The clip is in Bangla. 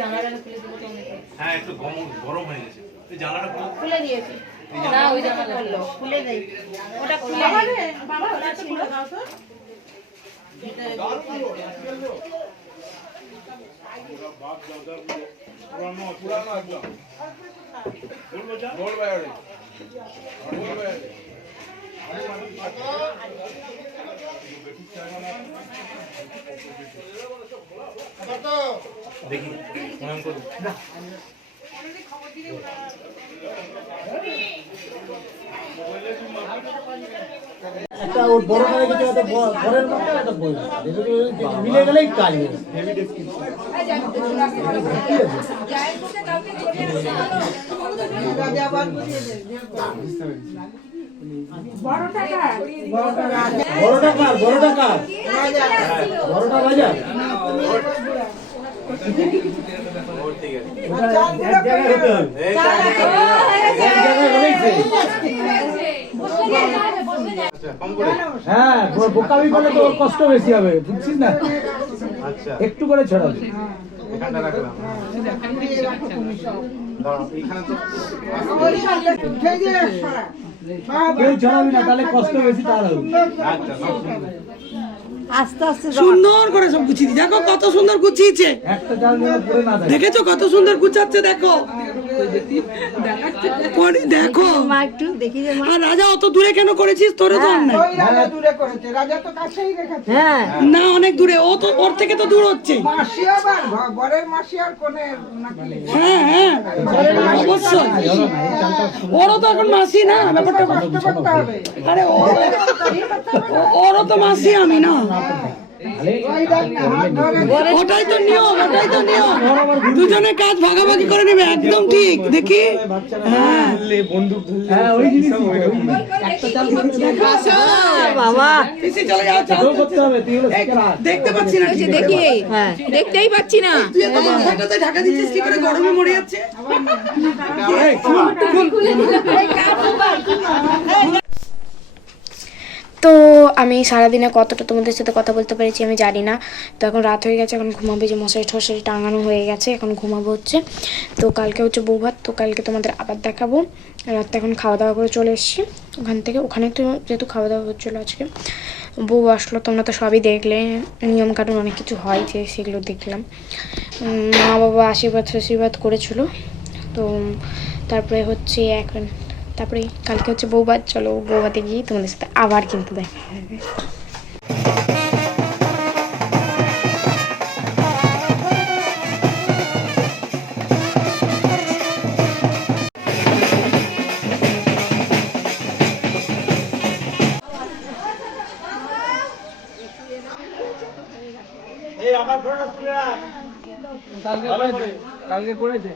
জানালাটা খুলে দিলে তো অনেক হ্যাঁ একটু গরম হয়ে গেছে এই জানালাটা খুলে দিয়েছি না ওই জানালা খুলে দেই ওটা খুলে বাবা ওটা খুলে দাও তো বাপ দাদা পুরানো একদম বল ভাই দেখি প্রণাম করুন একটা ওর বড় হয়ে গেছে একটা ঘরের মধ্যে একটা বই মিলে গেলেই কাজ হেভি ডেসক্রিপশন বড়টা বাজার হ্যাঁ বোকামি করলে তো কষ্ট বেশি হবে বুঝছিস না একটু করে ছড়াবে কেউ ছড়াবি না তাহলে কষ্ট বেশি তার হবে আস্তে আস্তে সুন্দর করে সব গুছিয়ে দি দেখো কত সুন্দর গুছিয়েছে একটা জাল নিয়ে পুরো না দেখেছো কত সুন্দর গুছাচ্ছে দেখো দেখো মা একটু দেখি যে মা আর রাজা অত দূরে কেন করেছিস তোরে তো নাই ওই রাজা দূরে করেছে রাজা তো কাছেই রেখেছে হ্যাঁ না অনেক দূরে ও তো ওর থেকে তো দূর হচ্ছে মাসি আবার বরের মাসি আর কোনের নাকি হ্যাঁ হ্যাঁ অবশ্যই ওরও তো এখন মাসি না ব্যাপারটা কষ্ট করতে হবে আরে ওরও তো মাসি আমি না ওই দেখ না হাত ধরে ওটাই তো নিয়ম দুজনে কাজ ভাগাভাগি করে নেবে একদম ঠিক দেখি হ্যাঁ হ্যাঁ ওই জিনিস বাবা পিসি চলে যাও চল করতে হবে তুই হলো দেখতে পাচ্ছি না ঠিক দেখি হ্যাঁ দেখতেই পাচ্ছি না তুই এত মাথাটাতে ঢাকা দিচ্ছিস কি করে গরমে মরে যাচ্ছে তো আমি সারাদিনে কতটা তোমাদের সাথে কথা বলতে পেরেছি আমি জানি না। তো এখন রাত হয়ে গেছে, এখন ঘুমাবে, যে মশারি ঠশারি টাঙানো হয়ে গেছে, এখন ঘুমাবো হচ্ছে। তো কালকে হচ্ছে বৌভাত, তো কালকে তোমাদের আবার দেখাবো। রাতে এখন খাওয়া দাওয়া করে চলে এসেছি ওখান থেকে, ওখানে তো যেহেতু খাওয়া দাওয়া হচ্ছিলো আজকে, বউ আসলো, তোমরা তো সবই দেখলে, নিয়মকানুন অনেক কিছু হয় যে সেগুলো দেখলাম। মা বাবা আশীর্বাদ করেছিল। তো তারপরে হচ্ছে এখন তারপরে কালকে হচ্ছে বৌভাত, চলো বৌভাতে গিয়ে তোমাদের সাথে আবার কিন্তু দেখা হবে। কালকে করেছে